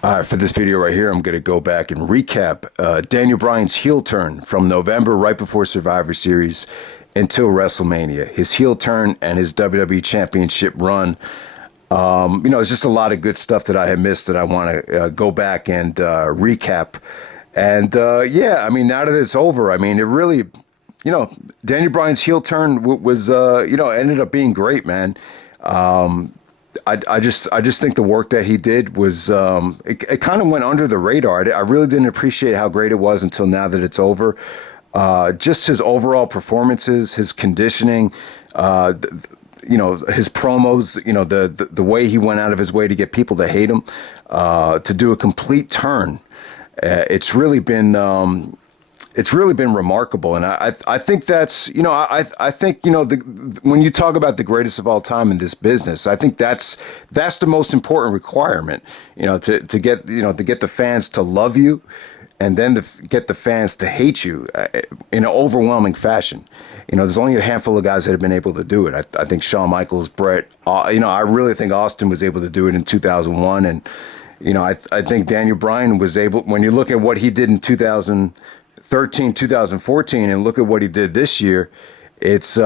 All right, for this video right here, I'm going to go back and recap Daniel Bryan's heel turn from November, right before Survivor Series, until WrestleMania. His heel turn and his WWE Championship run. It's just a lot of good stuff that I had missed that I want to go back and recap. And now that it's over, it really, Daniel Bryan's heel turn was, ended up being great, man. I just think the work that he did was it kind of went under the radar. I really didn't appreciate how great it was until now that it's over. Just his overall performances, his conditioning, his promos, the way he went out of his way to get people to hate him, to do a complete turn. It's really been remarkable, and I think that's I think when you talk about the greatest of all time in this business, I think that's the most important requirement, to get the fans to love you, and then to get the fans to hate you in an overwhelming fashion. There's only a handful of guys that have been able to do it. I think Shawn Michaels, Brett, I really think Austin was able to do it in 2001, and I think Daniel Bryan was able. When you look at what he did in 2013, 2014, and look at what he did this year, it's he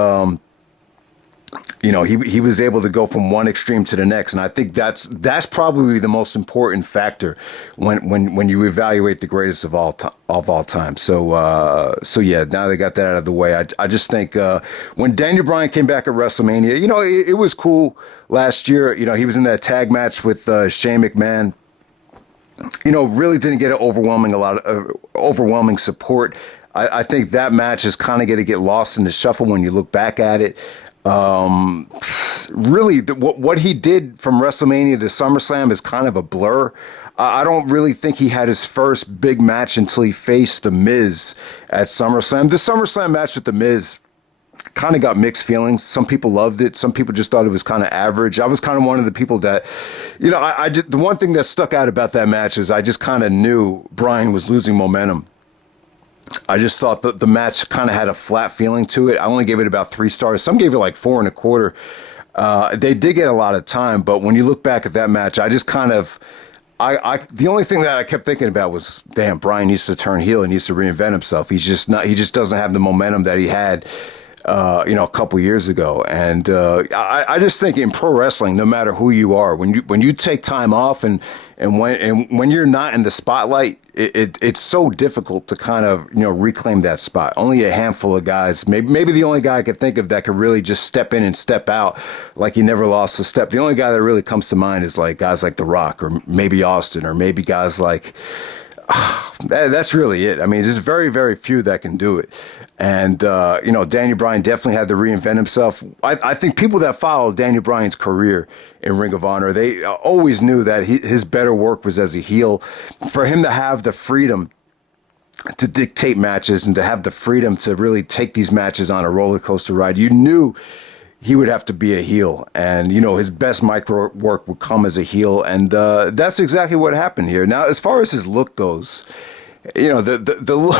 was able to go from one extreme to the next, and I think that's probably the most important factor when you evaluate the greatest of all time. So yeah, now they got that out of the way. I just think when Daniel Bryan came back at WrestleMania, it was cool last year. He was in that tag match with Shane McMahon. Really didn't get overwhelming support. I think that match is kind of going to get lost in the shuffle when you look back at it. Really, what he did from WrestleMania to SummerSlam is kind of a blur. I don't really think he had his first big match until he faced The Miz at SummerSlam. The SummerSlam match with The Miz kind of got mixed feelings. Some people loved it. Some people just thought it was kind of average. I was kind of one of the people that, the one thing that stuck out about that match is I just kind of knew Bryan was losing momentum. I just thought that the match kind of had a flat feeling to it. I only gave it about 3 stars. Some gave it like 4.25. They did get a lot of time, but when you look back at that match, I just kind of, the only thing that I kept thinking about was, damn, Bryan needs to turn heel. He needs to reinvent himself. He just doesn't have the momentum that he had a couple years ago. And I just think in pro wrestling, no matter who you are, when you take time off and when you're not in the spotlight, it's so difficult to kind of reclaim that spot. Only a handful of guys, maybe the only guy I could think of that could really just step in and step out like he never lost a step. The only guy that really comes to mind is like guys like The Rock, or maybe Austin, or maybe guys like. That's really it. There's very, very few that can do it. And, Daniel Bryan definitely had to reinvent himself. I think people that follow Daniel Bryan's career in Ring of Honor, they always knew that his better work was as a heel. For him to have the freedom to dictate matches and to have the freedom to really take these matches on a roller coaster ride, you knew he would have to be a heel, and his best micro work would come as a heel, and that's exactly what happened here. Now, as far as his look goes, the look,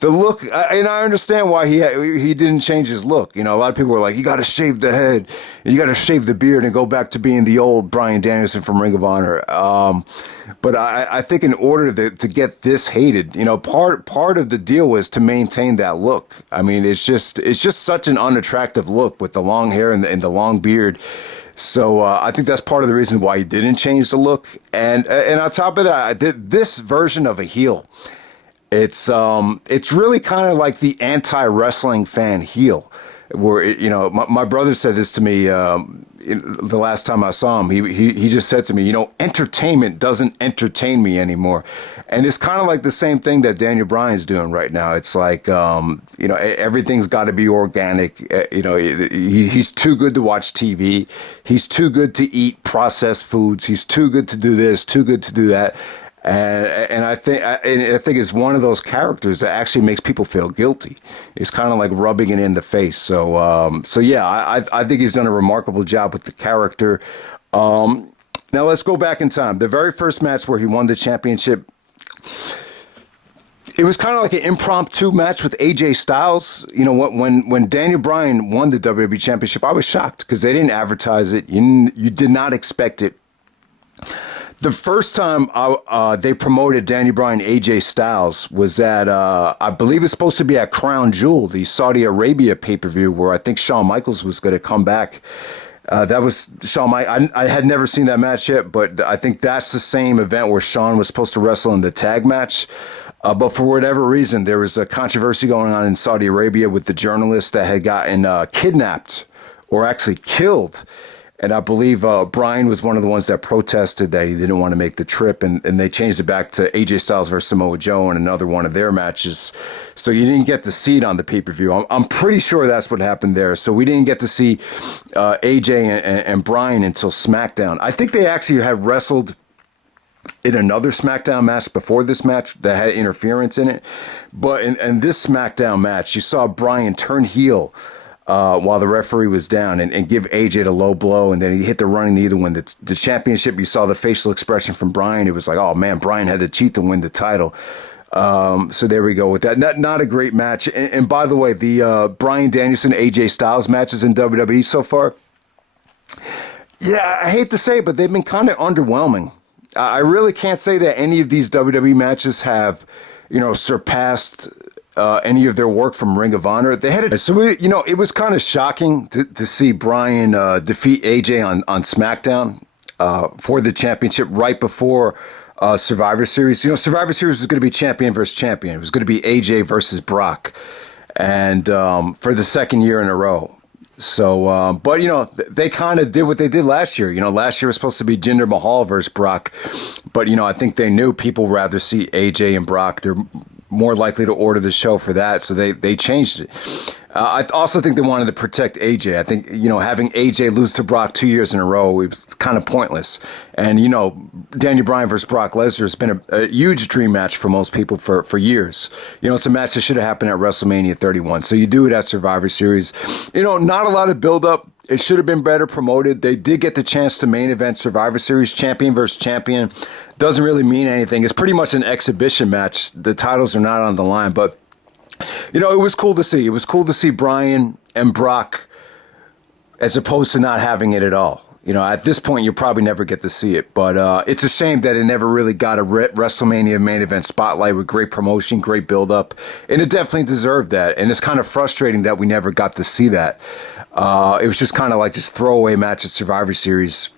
the look, and I understand why he didn't change his look. A lot of people were like, you got to shave the head, and you got to shave the beard, and go back to being the old Bryan Danielson from Ring of Honor. But I think in order to get this hated, part of the deal was to maintain that look. It's just such an unattractive look with the long hair and the long beard. So I think that's part of the reason why he didn't change the look. And on top of that, this version of a heel, it's really kind of like the anti-wrestling fan heel. Where my brother said this to me the last time I saw him. He just said to me, entertainment doesn't entertain me anymore, and it's kind of like the same thing that Daniel Bryan's doing right now. It's like everything's got to be organic. He's too good to watch TV. He's too good to eat processed foods. He's too good to do this, too good to do that. And I think it's one of those characters that actually makes people feel guilty. It's kind of like rubbing it in the face. So yeah, I think he's done a remarkable job with the character. Now let's go back in time. The very first match where he won the championship, it was kind of like an impromptu match with AJ Styles. When Daniel Bryan won the WWE Championship, I was shocked because they didn't advertise it. You did not expect it. The first time they promoted Danny Bryan, AJ Styles was at, I believe it's supposed to be at Crown Jewel, the Saudi Arabia pay-per-view, where I think Shawn Michaels was going to come back. That was Shawn. I had never seen that match yet, but I think that's the same event where Shawn was supposed to wrestle in the tag match. But for whatever reason, there was a controversy going on in Saudi Arabia with the journalist that had gotten kidnapped or actually killed. And I believe Bryan was one of the ones that protested that he didn't want to make the trip. And they changed it back to AJ Styles versus Samoa Joe in another one of their matches. So you didn't get to see it on the pay-per-view. I'm pretty sure that's what happened there. So we didn't get to see AJ and Bryan until SmackDown. I think they actually had wrestled in another SmackDown match before this match that had interference in it. But in this SmackDown match, you saw Bryan turn heel while the referee was down and give AJ the low blow, and then he hit the running knee to win the championship. You saw the facial expression from Bryan. It was like, oh man, Bryan had to cheat to win the title. So there we go with that. Not a great match. And by the way, the Bryan Danielson, AJ Styles matches in WWE so far, yeah, I hate to say it, but they've been kind of underwhelming. I really can't say that any of these WWE matches have, surpassed any of their work from Ring of Honor. They had it was kind of shocking to see Bryan defeat AJ on SmackDown for the championship right before Survivor Series. Survivor Series was going to be champion versus champion. It was going to be AJ versus Brock, and for the second year in a row. So, but they kind of did what they did last year. Last year was supposed to be Jinder Mahal versus Brock, but I think they knew people rather see AJ and Brock. They're more likely to order the show for that, so they changed it. I also think they wanted to protect AJ. I think, having AJ lose to Brock 2 years in a row, it was kind of pointless. And, Daniel Bryan versus Brock Lesnar has been a huge dream match for most people for years. It's a match that should have happened at WrestleMania 31. So you do it at Survivor Series. Not a lot of build-up. It should have been better promoted. They did get the chance to main event Survivor Series, champion versus champion. Doesn't really mean anything. It's pretty much an exhibition match. The titles are not on the line, but it was cool to see. It was cool to see Bryan and Brock as opposed to not having it at all. At this point, you'll probably never get to see it. But it's a shame that it never really got a WrestleMania main event spotlight with great promotion, great build-up. And it definitely deserved that. And it's kind of frustrating that we never got to see that. It was just kind of like this throwaway match at Survivor Series.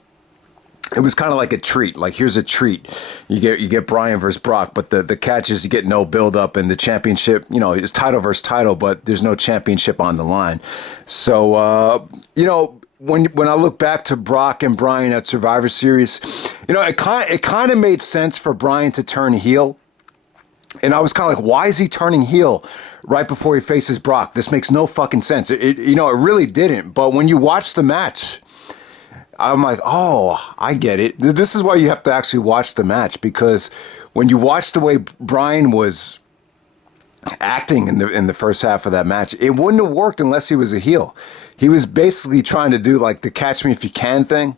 It was kind of like a treat. Like, here's a treat. You get Bryan versus Brock, but the catch is you get no build up, and the championship, it's title versus title, but there's no championship on the line. So, when I look back to Brock and Bryan at Survivor Series, it kind of made sense for Bryan to turn heel. And I was kind of like, why is he turning heel right before he faces Brock? This makes no fucking sense. It really didn't. But when you watch the match, I'm like, oh, I get it. This is why you have to actually watch the match, because when you watch the way Bryan was acting in the first half of that match, it wouldn't have worked unless he was a heel. He was basically trying to do like the catch me if you can thing.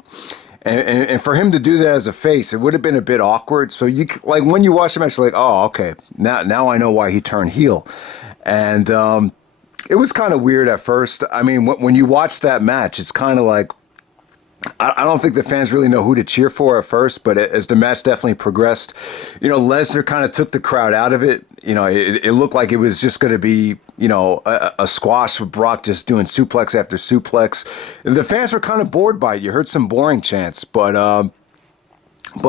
And for him to do that as a face, it would have been a bit awkward. So when you watch the match, you're like, oh, okay, now I know why he turned heel. And it was kind of weird at first. I mean, when you watch that match, it's kind of like, I don't think the fans really know who to cheer for at first, but as the match definitely progressed, Lesnar kind of took the crowd out of it. It looked like it was just going to be, a squash with Brock just doing suplex after suplex. The fans were kind of bored by it. You heard some boring chants, but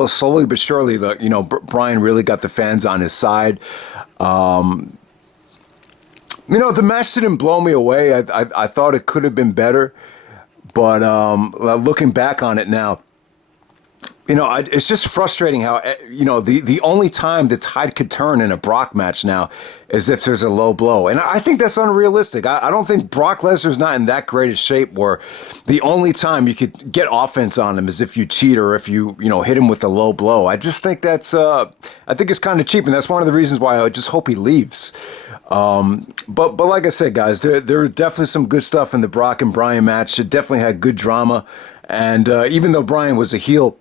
slowly but surely, Bryan really got the fans on his side. The match didn't blow me away. I thought it could have been better. But looking back on it now, it's just frustrating how, the only time the tide could turn in a Brock match now is if there's a low blow. And I think that's unrealistic. I don't think Brock Lesnar's not in that great a shape where the only time you could get offense on him is if you cheat or if you hit him with a low blow. I just think I think it's kind of cheap. And that's one of the reasons why I just hope he leaves. But like I said, guys, there are definitely some good stuff in the Brock and Bryan match. It definitely had good drama. And even though Bryan was a heel,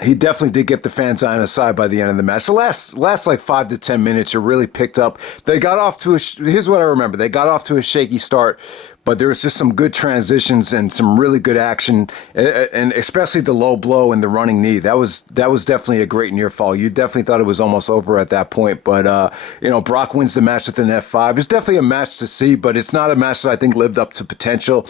he definitely did get the fans on his side by the end of the match. The last like 5 to 10 minutes, it really picked up. They got off to here's what I remember. They got off to a shaky start, but there was just some good transitions and some really good action, and especially the low blow and the running knee. That was definitely a great near fall. You definitely thought it was almost over at that point, but Brock wins the match with an F5. It's definitely a match to see, but it's not a match that I think lived up to potential.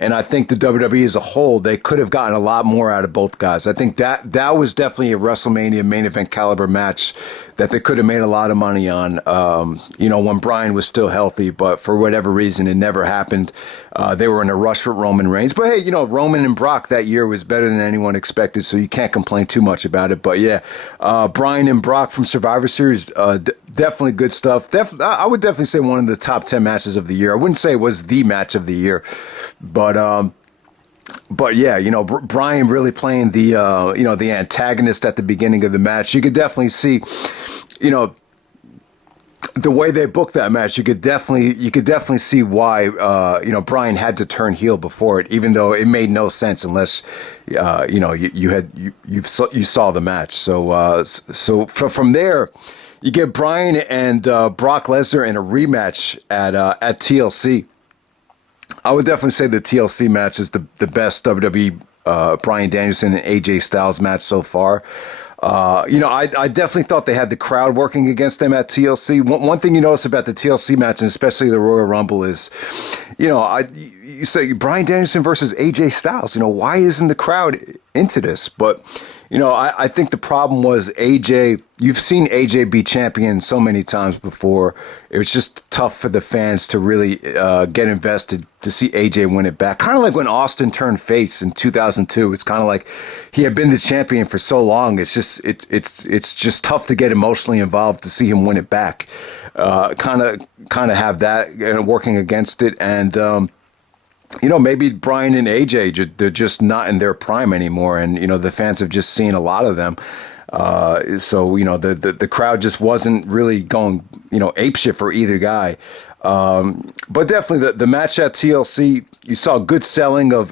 And I think the WWE as a whole, they could have gotten a lot more out of both guys. I think that was definitely a WrestleMania main event caliber match that they could have made a lot of money on, when Bryan was still healthy. But for whatever reason, it never happened. They were in a rush for Roman Reigns. But hey, Roman and Brock that year was better than anyone expected, so you can't complain too much about it. But yeah, Bryan and Brock from Survivor Series, definitely good stuff. I would definitely say one of the top 10 matches of the year. I wouldn't say it was the match of the year, but yeah, Bryan really playing the antagonist at the beginning of the match. You could definitely see, the way they booked that match. You could definitely see why, Bryan had to turn heel before it, even though it made no sense unless, you saw the match. So from there, you get Bryan and Brock Lesnar in a rematch at TLC. I would definitely say the TLC match is the best WWE Bryan Danielson and AJ Styles match so far. I definitely thought they had the crowd working against them at TLC. One thing you notice about the TLC match, and especially the Royal Rumble, is, you say Bryan Danielson versus AJ Styles. Why isn't the crowd into this? But, I think the problem was AJ. You've seen AJ be champion so many times before. It was just tough for the fans to really get invested to see AJ win it back. Kind of like when Austin turned face in 2002. It's kind of like he had been the champion for so long. It's just tough to get emotionally involved to see him win it back. Kind of have that working against it, and maybe Bryan and AJ, they're just not in their prime anymore, and the fans have just seen a lot of them. So the crowd just wasn't really going apeshit for either guy. But definitely the match at TLC, you saw good selling of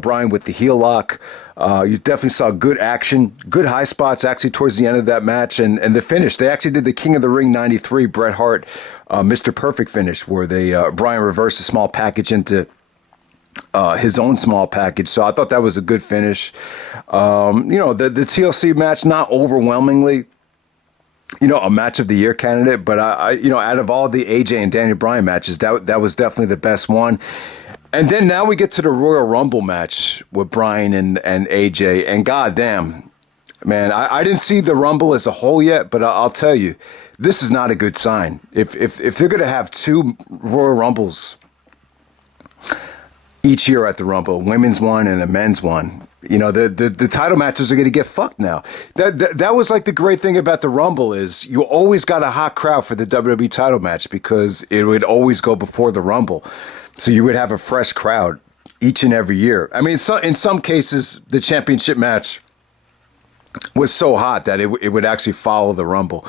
Bryan with the heel lock. You definitely saw good action, good high spots actually towards the end of that match, and the finish. They actually did the King of the Ring '93 Bret Hart Mr. Perfect finish, where Bryan reversed a small package into his own small package. So I thought that was a good finish. The TLC match, not overwhelmingly, a match of the year candidate, but I out of all the AJ and Daniel Bryan matches, that was definitely the best one. And then now we get to the Royal Rumble match with Bryan and AJ, and goddamn, man, I didn't see the Rumble as a whole yet, but I'll tell you, this is not a good sign. If they're going to have two Royal Rumbles each year at the Rumble, a women's one and a men's one, the title matches are going to get fucked now. That was like the great thing about the Rumble is you always got a hot crowd for the WWE title match because it would always go before the Rumble. So you would have a fresh crowd each and every year. I mean, in some cases, the championship match was so hot that it would actually follow the Rumble.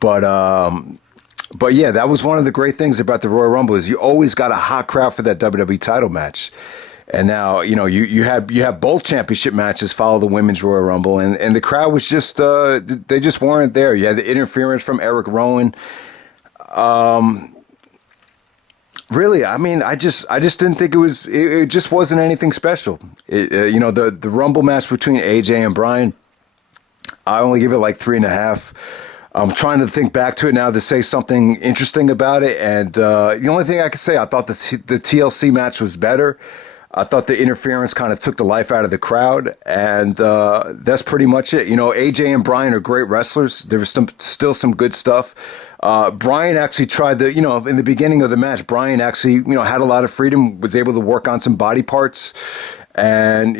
But yeah, that was one of the great things about the Royal Rumble is you always got a hot crowd for that WWE title match. And now, you have both championship matches follow the Women's Royal Rumble, and the crowd was just, they just weren't there. You had the interference from Eric Rowan. Really, I mean, I just didn't think it just wasn't anything special. The Rumble match between AJ and Bryan, I only give it like 3.5. I'm trying to think back to it now to say something interesting about it. And the only thing I could say, I thought the TLC match was better. I thought the interference kind of took the life out of the crowd. And that's pretty much it. AJ and Bryan are great wrestlers. There was still some good stuff. Bryan actually tried in the beginning of the match, Bryan actually, had a lot of freedom, was able to work on some body parts. And,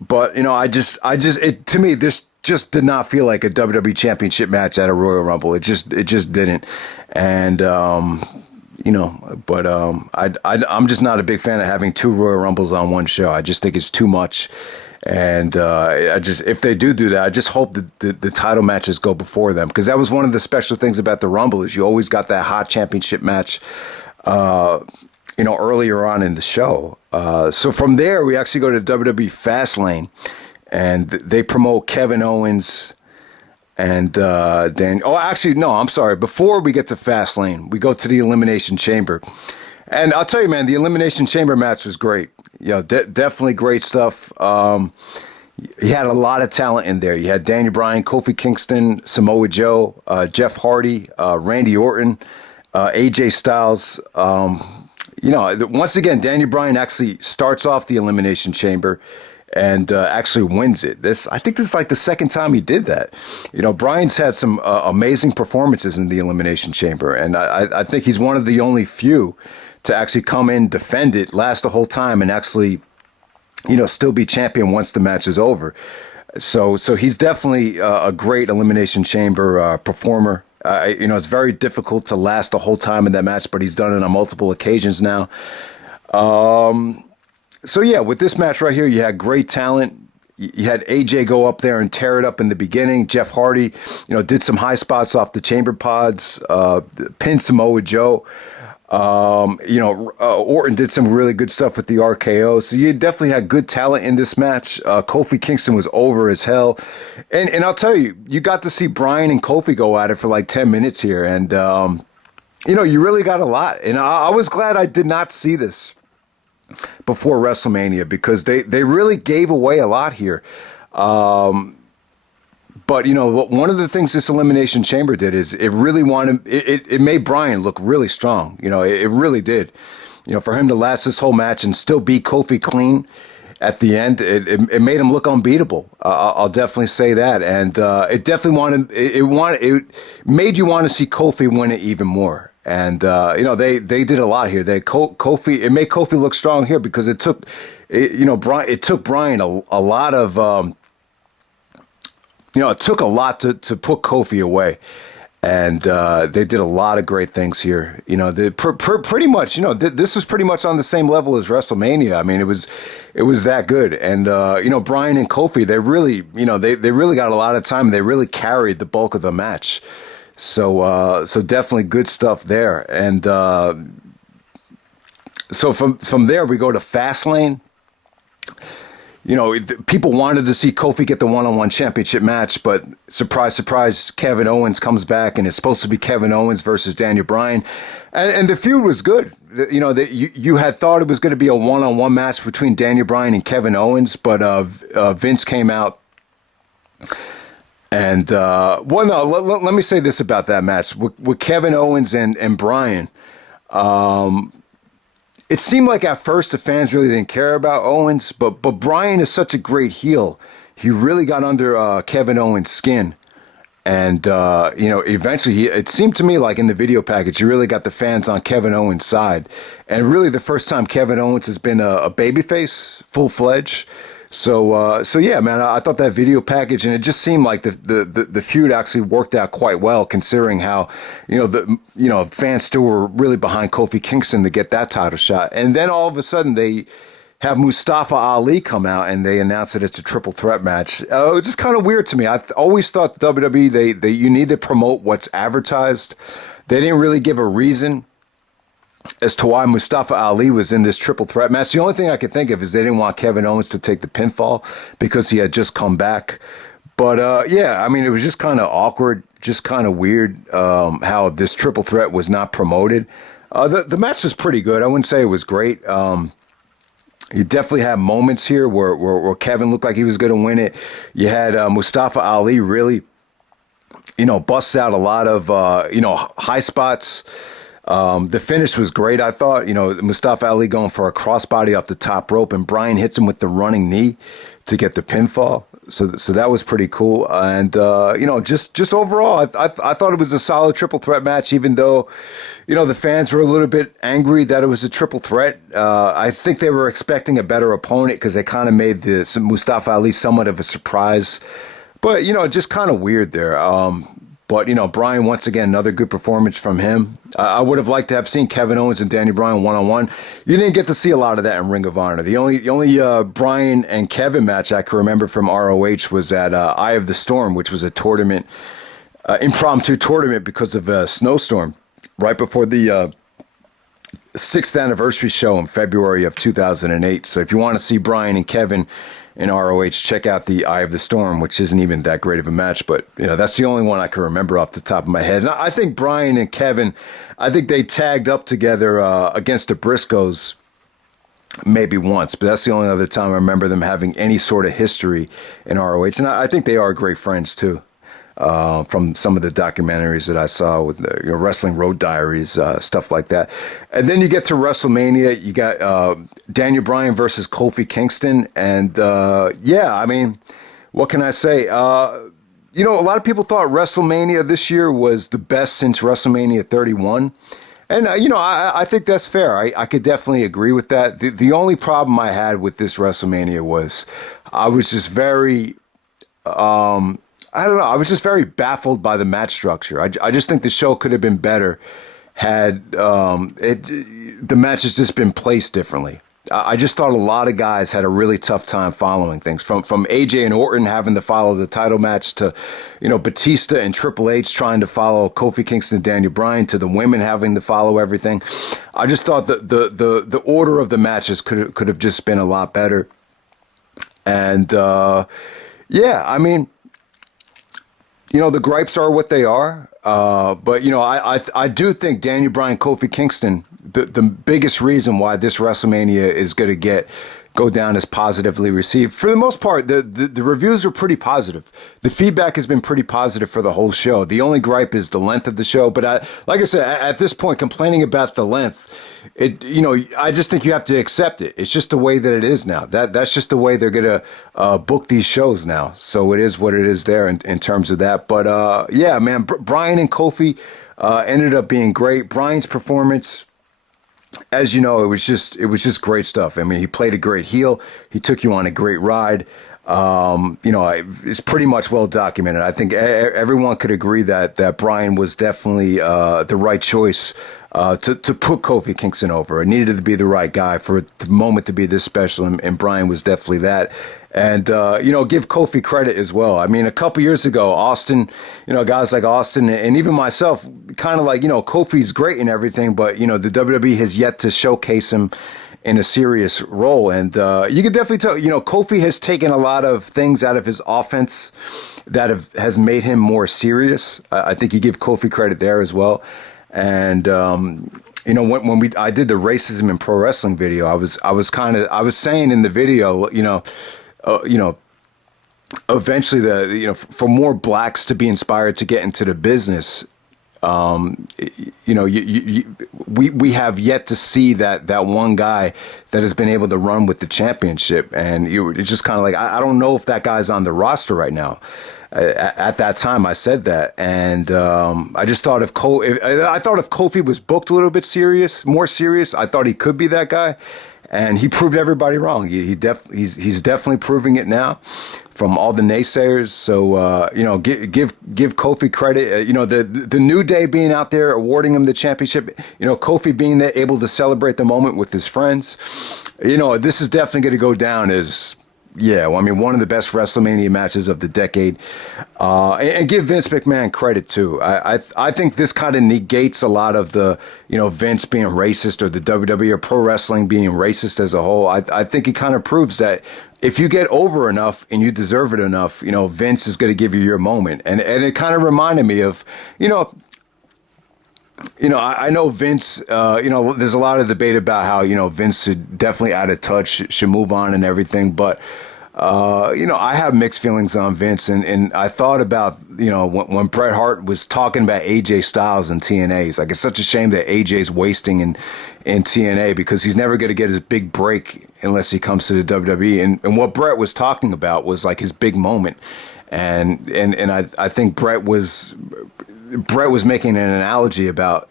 but, to me, this just did not feel like a WWE Championship match at a Royal Rumble. It just didn't. And, I'm just not a big fan of having two Royal Rumbles on one show. I just think it's too much. And if they do that, I just hope that the title matches go before them, because that was one of the special things about the Rumble is you always got that hot championship match, earlier on in the show. So from there, we actually go to WWE Fastlane, and they promote Kevin Owens and Dan. Oh, actually, no, I'm sorry. Before we get to Fastlane, we go to the Elimination Chamber. And I'll tell you, man, the Elimination Chamber match was great. Definitely great stuff. He had a lot of talent in there. You had Daniel Bryan, Kofi Kingston, Samoa Joe, Jeff Hardy, Randy Orton, AJ Styles. Once again, Daniel Bryan actually starts off the Elimination Chamber and actually wins it. I think this is like the second time he did that. Bryan's had some amazing performances in the Elimination Chamber, and I think he's one of the only few to actually come in, defend it, last the whole time, and actually, still be champion once the match is over. So he's definitely a great Elimination Chamber performer. It's very difficult to last the whole time in that match, but he's done it on multiple occasions now. So yeah, with this match right here, you had great talent. You had AJ go up there and tear it up in the beginning. Jeff Hardy, did some high spots off the chamber pods, pinned Samoa Joe. Orton did some really good stuff with the RKO. So you definitely had good talent in this match. Kofi Kingston was over as hell. And I'll tell you, you got to see Bryan and Kofi go at it for like 10 minutes here. And, you really got a lot. And I was glad I did not see this before WrestleMania, because they really gave away a lot here. But, one of the things this Elimination Chamber did is it really it made Bryan look really strong. It really did. For him to last this whole match and still beat Kofi clean at the end, it made him look unbeatable. I'll definitely say that. And it definitely it made you want to see Kofi win it even more. And, they did a lot here. It made Kofi look strong here because it took Bryan a lot of, it took a lot to put Kofi away, and they did a lot of great things here. Pretty much, this was pretty much on the same level as WrestleMania. I mean, it was that good. And Bryan and Kofi, they really, they really got a lot of time. They really carried the bulk of the match. So definitely good stuff there. And so from there we go to Fastlane. People wanted to see Kofi get the one-on-one championship match, but surprise, surprise, Kevin Owens comes back, and it's supposed to be Kevin Owens versus Daniel Bryan. And the feud was good. You had thought it was going to be a one-on-one match between Daniel Bryan and Kevin Owens, but Vince came out. And, let me say this about that match. With Kevin Owens and Bryan, it seemed like at first the fans really didn't care about Owens, but Bryan is such a great heel. He really got under Kevin Owens' skin. And, eventually, it seemed to me like in the video package, he really got the fans on Kevin Owens' side. And really the first time Kevin Owens has been a babyface, full-fledged. So yeah, man, I thought that video package, and it just seemed like the feud actually worked out quite well, considering how, fans still were really behind Kofi Kingston to get that title shot. And then all of a sudden they have Mustafa Ali come out and they announce that it's a triple threat match. It's just kind of weird to me. I always thought the WWE, you need to promote what's advertised. They didn't really give a reason as to why Mustafa Ali was in this triple threat match. The only thing I could think of is they didn't want Kevin Owens to take the pinfall because he had just come back. But yeah, I mean, it was just kind of awkward, just kind of weird how this triple threat was not promoted. The match was pretty good. I wouldn't say it was great. You definitely had moments here where Kevin looked like he was going to win it. You had Mustafa Ali really, busts out a lot of, high spots. The finish was great, I thought. Mustafa Ali going for a crossbody off the top rope, and Bryan hits him with the running knee to get the pinfall. So that was pretty cool. And, just overall, I thought it was a solid triple threat match, even though, the fans were a little bit angry that it was a triple threat. I think they were expecting a better opponent because they kind of made Mustafa Ali somewhat of a surprise. But, just kind of weird there. But, Bryan, once again, another good performance from him. I would have liked to have seen Kevin Owens and Daniel Bryan one-on-one. You didn't get to see a lot of that in Ring of Honor. The only Bryan and Kevin match I can remember from ROH was at Eye of the Storm, which was a tournament, impromptu tournament because of a snowstorm right before the 6th anniversary show in February of 2008. So if you want to see Bryan and Kevin in ROH, check out the Eye of the Storm, which isn't even that great of a match, but that's the only one I can remember off the top of my head. And I think Bryan and Kevin, I think they tagged up together against the Briscoes maybe once, but that's the only other time I remember them having any sort of history in ROH. And I think they are great friends too. From some of the documentaries that I saw with Wrestling Road Diaries, stuff like that. And then you get to WrestleMania, you got Daniel Bryan versus Kofi Kingston. And I mean, what can I say? A lot of people thought WrestleMania this year was the best since WrestleMania 31. And, I think that's fair. I could definitely agree with that. The only problem I had with this WrestleMania was I was just very... I don't know. I was just very baffled by the match structure. I just think the show could have been better had the matches just been placed differently. I just thought a lot of guys had a really tough time following things. From AJ and Orton having to follow the title match to, Batista and Triple H trying to follow Kofi Kingston and Daniel Bryan to the women having to follow everything. I just thought the order of the matches could have just been a lot better. And I mean. The gripes are what they are. But I do think Daniel Bryan, Kofi Kingston, the biggest reason why this WrestleMania is going to go down as positively received. For the most part, the reviews are pretty positive. The feedback has been pretty positive for the whole show. The only gripe is the length of the show. But like I said, at this point, complaining about the length, I just think you have to accept it. It's just the way that it is now. That's just the way they're going to book these shows now. So it is what it is there in terms of that. But man, Bryan and Kofi ended up being great. Bryan's performance, as you know, it was just great stuff. I mean, he played a great heel. He took you on a great ride. It's pretty much well documented. I think everyone could agree that Bryan was definitely the right choice to put Kofi Kingston over. It needed to be the right guy for the moment to be this special, and Bryan was definitely that. And, give Kofi credit as well. I mean, a couple years ago, Austin, guys like Austin and even myself, kind of like, Kofi's great and everything, but, the WWE has yet to showcase him in a serious role. And you can definitely tell, Kofi has taken a lot of things out of his offense that has made him more serious. I think you give Kofi credit there as well. And, when I did the racism in pro wrestling video, I was saying in the video, eventually for more blacks to be inspired to get into the business, we have yet to see that one guy that has been able to run with the championship. And it's just kind of like, I don't know if that guy's on the roster right now. At that time, I said that, and I just thought if Kofi was booked a little bit more serious, I thought he could be that guy, and he proved everybody wrong. He's definitely proving it now, from all the naysayers. So give Kofi credit. The New Day being out there awarding him the championship. Kofi being there, able to celebrate the moment with his friends. This is definitely going to go down as. Yeah, well, I mean, one of the best WrestleMania matches of the decade, and give Vince McMahon credit too. I think this kind of negates a lot of the Vince being racist or the WWE or pro wrestling being racist as a whole. I think it kind of proves that if you get over enough and you deserve it enough, Vince is going to give you your moment, and it kind of reminded me of I know Vince, there's a lot of debate about how, Vince should definitely out of touch, should move on and everything. But, I have mixed feelings on Vince. And I thought about, when Bret Hart was talking about AJ Styles and TNA, it's like, it's such a shame that AJ's wasting in TNA because he's never going to get his big break unless he comes to the WWE. And what Bret was talking about was like his big moment. And I think Bret was making an analogy about,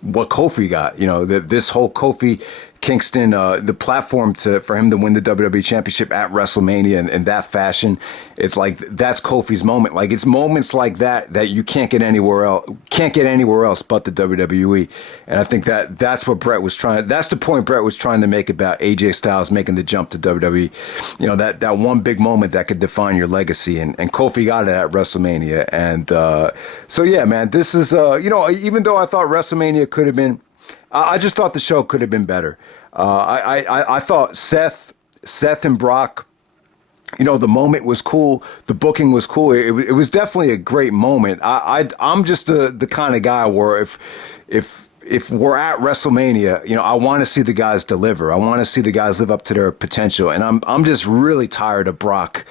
what Kofi got, this whole Kofi Kingston, the platform for him to win the WWE Championship at WrestleMania in that fashion. It's like that's Kofi's moment. Like it's moments like that you can't get anywhere else but the WWE. And I think that's what Bret was trying. That's the point Bret was trying to make about AJ Styles making the jump to WWE. That one big moment that could define your legacy, and Kofi got it at WrestleMania. And so yeah, man, this is even though I thought WrestleMania could have been. I just thought the show could have been better. I thought Seth and Brock The moment was cool. The booking was cool. It was definitely a great moment. I'm just the kind of guy where if we're at WrestleMania, I want to see the guys deliver. I want to see the guys live up to their potential. And I'm just really tired of Brock,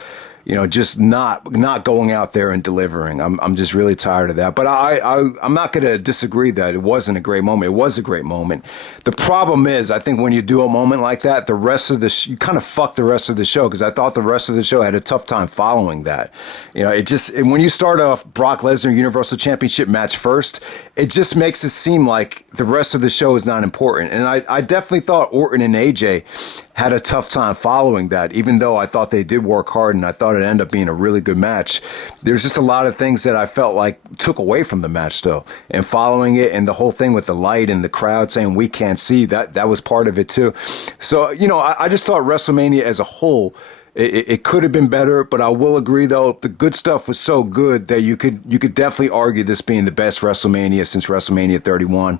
just not going out there and delivering. I'm just really tired of that. But I'm not going to disagree that it wasn't a great moment. It was a great moment. The problem is, I think when you do a moment like that, the rest of you kind of fuck the rest of the show, because I thought the rest of the show had a tough time following that. When you start off Brock Lesnar Universal Championship match first, it just makes it seem like the rest of the show is not important. And I definitely thought Orton and AJ had a tough time following that, even though I thought they did work hard and I thought it ended up being a really good match. There's just a lot of things that I felt like took away from the match, though. And following it, and the whole thing with the light and the crowd saying we can't see, that was part of it too. So, I just thought WrestleMania as a whole, it could have been better, but I will agree, though, the good stuff was so good that you could definitely argue this being the best WrestleMania since WrestleMania 31.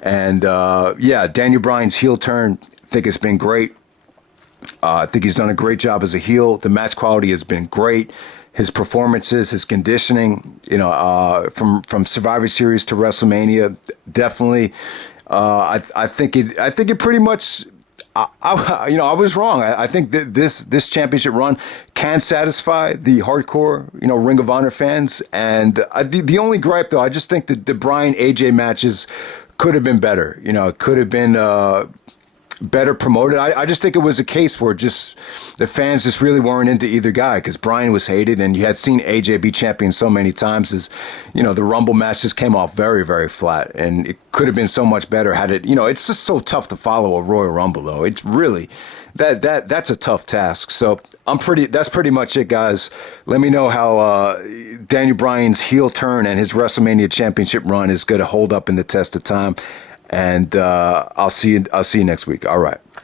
And Daniel Bryan's heel turn, I think it's been great. I think he's done a great job as a heel. The match quality has been great. His performances, his conditioning, from Survivor Series to WrestleMania, definitely. I think it pretty much. I was wrong. I think that this championship run can satisfy the hardcore, Ring of Honor fans. And the only gripe, though, I just think that the Bryan AJ matches could have been better. It could have been better promoted. I just think it was a case where just the fans just really weren't into either guy, because Bryan was hated, and you had seen AJ be champion so many times. As the Rumble match just came off very, very flat, and it could have been so much better had it. It's just so tough to follow a Royal Rumble, though. It's really that's a tough task. So that's pretty much it, guys. Let me know how Daniel Bryan's heel turn and his WrestleMania championship run is going to hold up in the test of time. And I'll see you next week. All right.